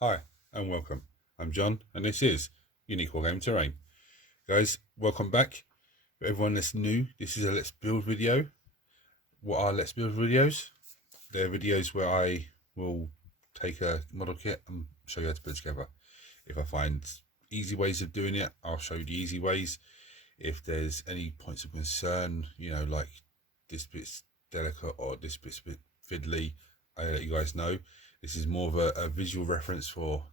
Hi and welcome. I'm John and this is Unique Wargame Terrain. Guys, welcome back. For everyone that's new, this is a Let's Build video. What are Let's Build videos? They're videos where I will take a model kit and show you how to put it together. If I find easy ways of doing it, I'll show you the easy ways. If there's any points of concern, like this bit's delicate or this bit's a bit fiddly, I'll let you guys know. This is more of a visual reference for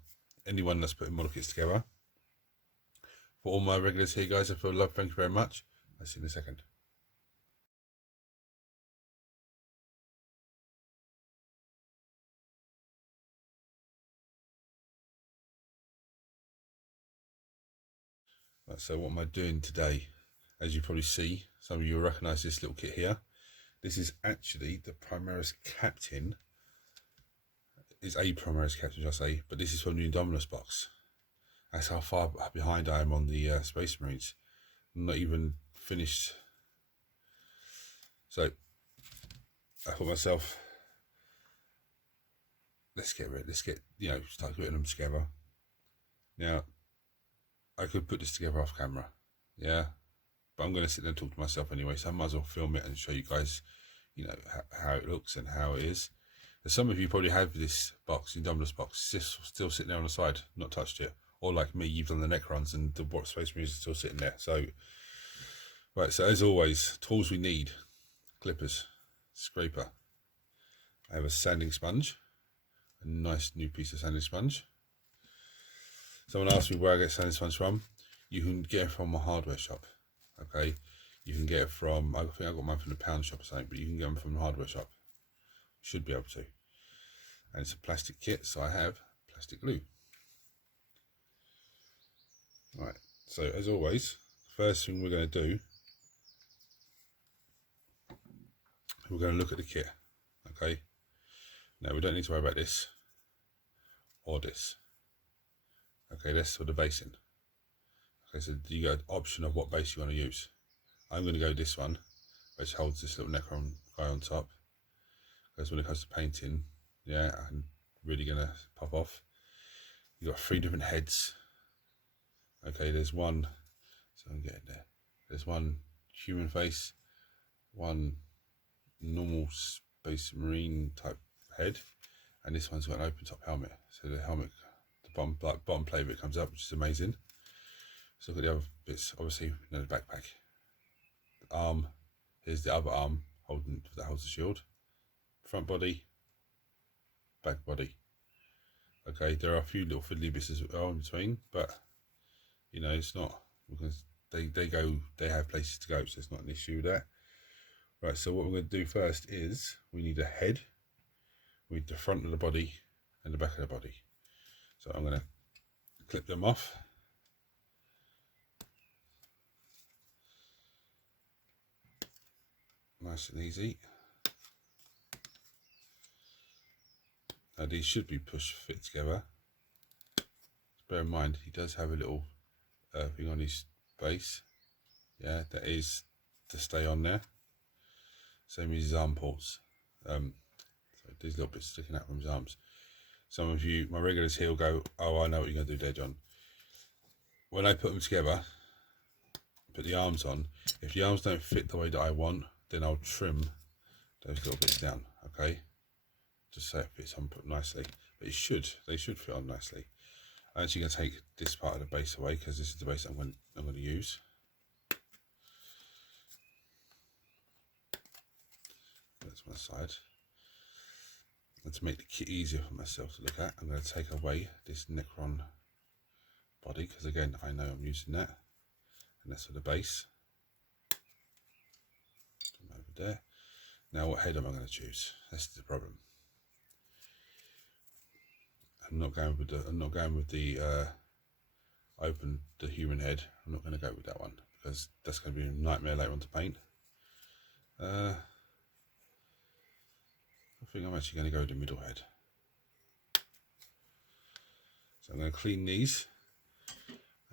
anyone that's putting model kits together. For all my regulars here, guys, I feel love. Thank you very much. I'll see you in a second. Right, so what am I doing today? As you probably see, some of you will recognise this little kit here. This is actually the Primaris Captain. It's a Primaris Captain, should I say, but this is from the Indominus box. That's how far behind I am on the Space Marines. I'm not even finished. So I thought myself, let's get start putting them together. Now, I could put this together off camera, yeah, but I'm going to sit there and talk to myself anyway, so I might as well film it and show you guys, how it looks and how it is. And some of you probably have this box, Indominus box, still sitting there on the side, not touched it. Or like me, you've done the Necrons and the Space Marines are still sitting there. So, right, so as always, tools we need: clippers, scraper. I have a sanding sponge, a nice new piece of sanding sponge. Someone asked me where I get sanding sponge from. You can get it from a hardware shop, okay? You can get it from, I think I got mine from the pound shop or something, but you can get them from the hardware shop. Should be able to. And it's a plastic kit, so I have plastic glue. Right, so as always, first thing we're going to do, we're going to look at the kit, okay? Now, we don't need to worry about this or this. Okay, that's for the basing. Okay, so you got an option of what base you want to use. I'm going to go this one, which holds this little Necron guy on top. Because when it comes to painting, yeah, I'm really going to pop off. You've got 3 different heads. Okay, there's one, so I'm getting there. There's one human face, one normal Space Marine type head, and this one's got an open top helmet. So the helmet, the bottom plate of it comes up, which is amazing. So look at the other bits, obviously, the backpack. The arm, here's the other arm that holds the shield. Front body, back body. Okay, there are a few little fiddly bits as well in between, but it's not, because they have places to go, so it's not an issue with that. Right, so what we're going to do first is we need a head, we need the front of the body and the back of the body. So I'm going to clip them off. Nice and easy. Now these should be push fit together. Bear in mind, he does have a little thing on his base. Yeah, that is to stay on there. Same as his arm ports. So these little bits sticking out from his arms. Some of you, my regulars here, will go, oh, I know what you're going to do there, John. When I put them together, put the arms on, if the arms don't fit the way that I want, then I'll trim those little bits down, okay? Just so it fits on nicely. But they should fit on nicely. I'm actually going to take this part of the base away, because this is the base I'm going to use. That's my side. And to make the kit easier for myself to look at, I'm going to take away this Necron body, because again, I know I'm using that. And that's for the base. Over there. Now, what head am I going to choose? That's the problem. I'm not going with the the human head. I'm not going to go with that one, because that's going to be a nightmare later on to paint. I think I'm actually going to go with the middle head. So I'm going to clean these,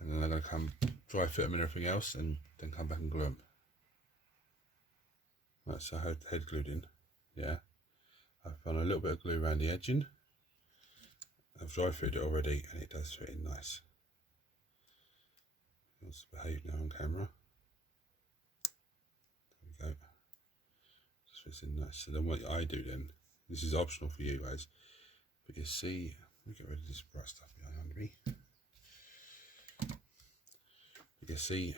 and then I'm going to come dry fit them and everything else, and then come back and glue them. Right, so I have the head glued in. Yeah, I've done a little bit of glue around the edging, I've dry fitted it already and it does fit in nice. Let's behave now on camera. There we go. Just fits in nice. So then what I do then, this is optional for you guys, but you see, let me get rid of this bright stuff behind me. You see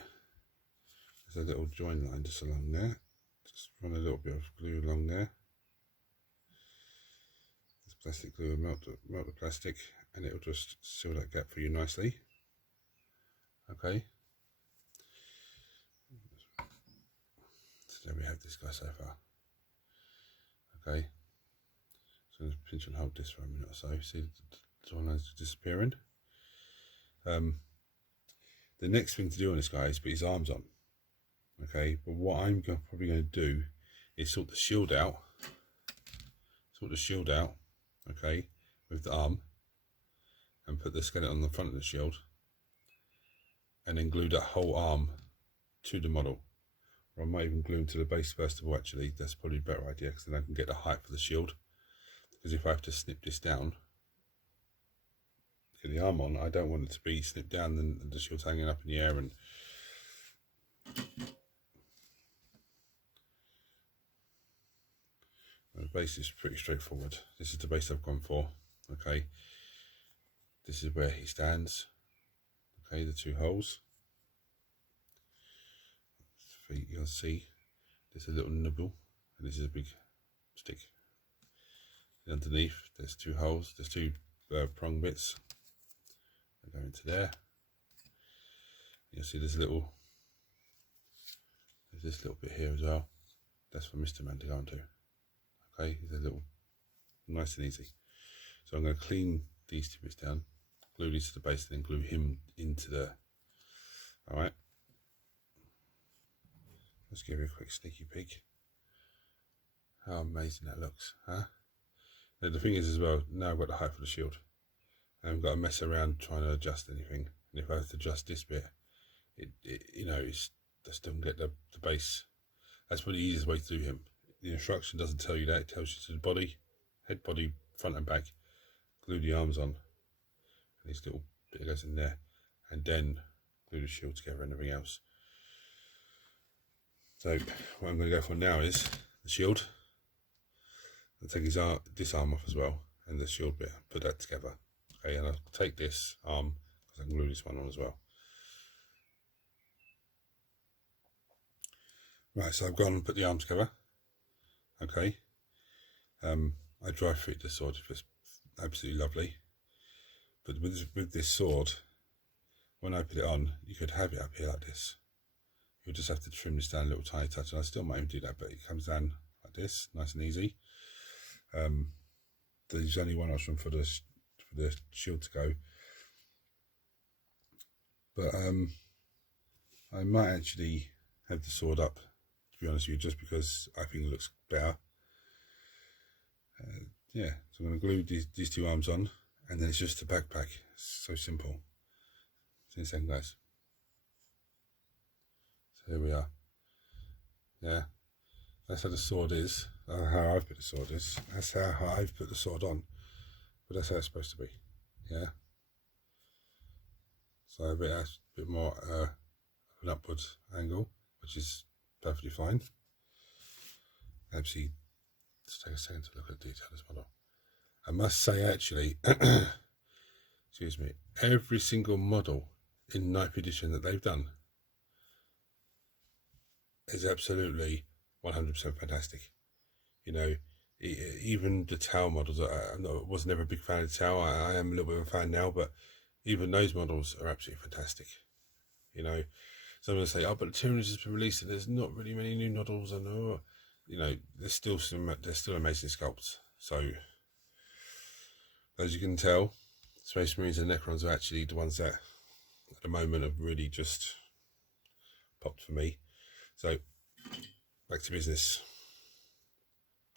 there's a little join line just along there. Just run a little bit of glue along there. This plastic glue will melt the plastic and it will just seal that gap for you nicely. Okay. So there we have this guy so far. Okay. So let's pinch and hold this for a minute or so. See the join lines disappearing. The next thing to do on this guy is put his arms on. Okay, but what I'm probably going to do is sort the shield out. Okay, with the arm, and put the skeleton on the front of the shield, and then glue that whole arm to the model. Or I might even glue him to the base first of all. Actually, that's probably a better idea because then I can get the height for the shield. Because if I have to snip this down, get the arm on, I don't want it to be snipped down and the shield's hanging up in the air. And the base is pretty straightforward. This is the base I've gone for. Okay, this is where he stands. Okay, the two holes. Feet, you'll see there's a little nibble, and this is a big stick. And underneath, there's two holes. There's two prong bits. They go into there. You'll see there's this little bit here as well. That's for Mr. Man to go into. Okay, it's a little nice and easy. So I'm going to clean these two bits down, glue these to the base, and then glue him into there. Alright. Let's give you a quick sneaky peek. How amazing that looks, huh? Now the thing is as well, now I've got the height for the shield. I haven't got to mess around trying to adjust anything. And if I have to adjust this bit, it I still can get the base. That's probably the easiest way to do him. The instruction doesn't tell you that. It tells you to the body, head, body, front and back. Glue the arms on. And this little bit goes in there. And then glue the shield together and everything else. So what I'm going to go for now is the shield. I'll take this arm off as well. And the shield bit. Put that together. Okay, and I'll take this arm because I can glue this one on as well. Right, so I've gone and put the arms together. Okay. I dry fit the sword. It's absolutely lovely. But with this sword, when I put it on, you could have it up here like this. You just have to trim this down a little tiny touch, and I still might even do that, but it comes down like this, nice and easy. There's only one option for the shield to go. But I might actually have the sword up, to be honest with you, just because I think it looks better. Yeah, so I'm going to glue these two arms on, and then it's just a backpack. It's so simple. See you in a second, guys. So here we are. Yeah, that's how the sword is. How I've put the sword is. That's how I've put the sword on. But that's how it's supposed to be. Yeah. So a bit more an upward angle, which is perfectly fine. Actually, let's take a second to look at the detail of this model. I must say, actually, excuse me, every single model in 9th edition that they've done is absolutely 100% fantastic. You know, even the Tau models, I was never a big fan of the Tau. I am a little bit of a fan now, but even those models are absolutely fantastic. You know, some will say, oh, but the Tyrannus has been released and there's not really many new models. I know, you know, there's still amazing sculpts. So, as you can tell, Space Marines and Necrons are actually the ones that, at the moment, have really just popped for me. So, back to business.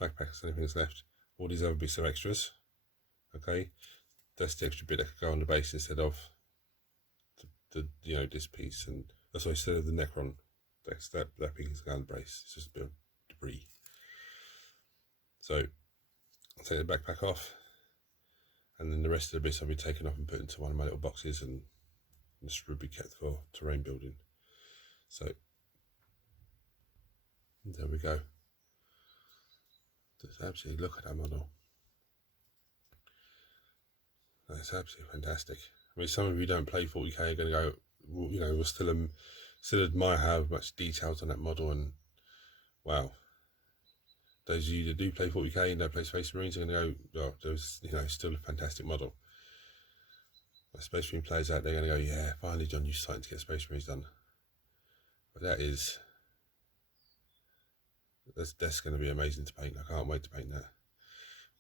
Backpacks, anything that's left. All these other bits are extras. Okay, that's the extra bit that could go on the base instead of this piece, and that's why instead of the Necron, that piece can go on the base. It's just a bit of debris. So I'll take the backpack off, and then the rest of the bits I'll be taken off and put into one of my little boxes, and this will be kept for terrain building. So there we go. Just absolutely look at that model. That's absolutely fantastic. I mean, some of you don't play 40k are going to go, you know, we'll still admire how much details on that model, and wow. Those of you that do play 40k and don't play Space Marines are going to go, oh, there's, you know, still a fantastic model. The Space Marine players out there are going to go, yeah, finally John, you're starting to get Space Marines done. But that's going to be amazing to paint. I can't wait to paint that.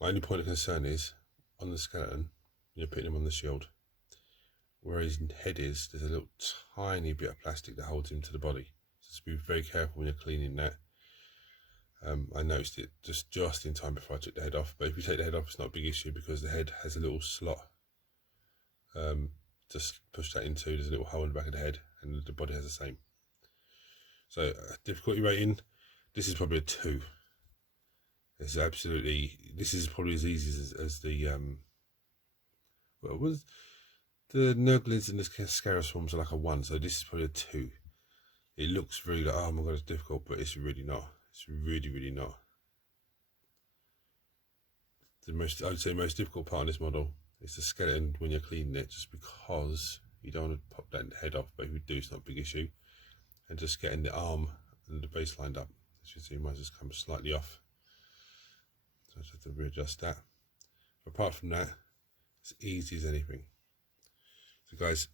My only point of concern is, on the skeleton, you're putting him on the shield, where his head is, there's a little tiny bit of plastic that holds him to the body. So just be very careful when you're cleaning that. I noticed it just in time before I took the head off, but if you take the head off, it's not a big issue, because the head has a little slot. Just push that into, there's a little hole in the back of the head, and the body has the same. So difficulty rating, this is probably a 2. This is probably as easy as the what was the Nurglings and the Scarab Swarms are like a 1, so this is probably a 2. It looks really like, oh my god, it's difficult, but it's really not. It's really not. I would say most difficult part of this model is the skeleton when you're cleaning it, just because you don't want to pop that head off, but if you do, it's not a big issue. And just getting the arm and the base lined up. As you see, it might just come slightly off. So I just have to readjust that. But apart from that, it's easy as anything. So guys,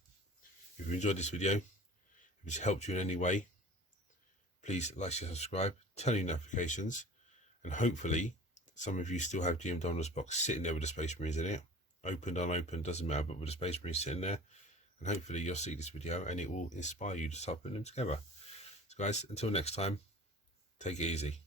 if you enjoyed this video, if it's helped you in any way, please like, share, subscribe, turn on your notifications, and hopefully some of you still have GM Dominus box sitting there with the Space Marines in it. Opened, unopened, doesn't matter, but with the Space Marines sitting there, and hopefully you'll see this video and it will inspire you to start putting them together. So guys, until next time, take it easy.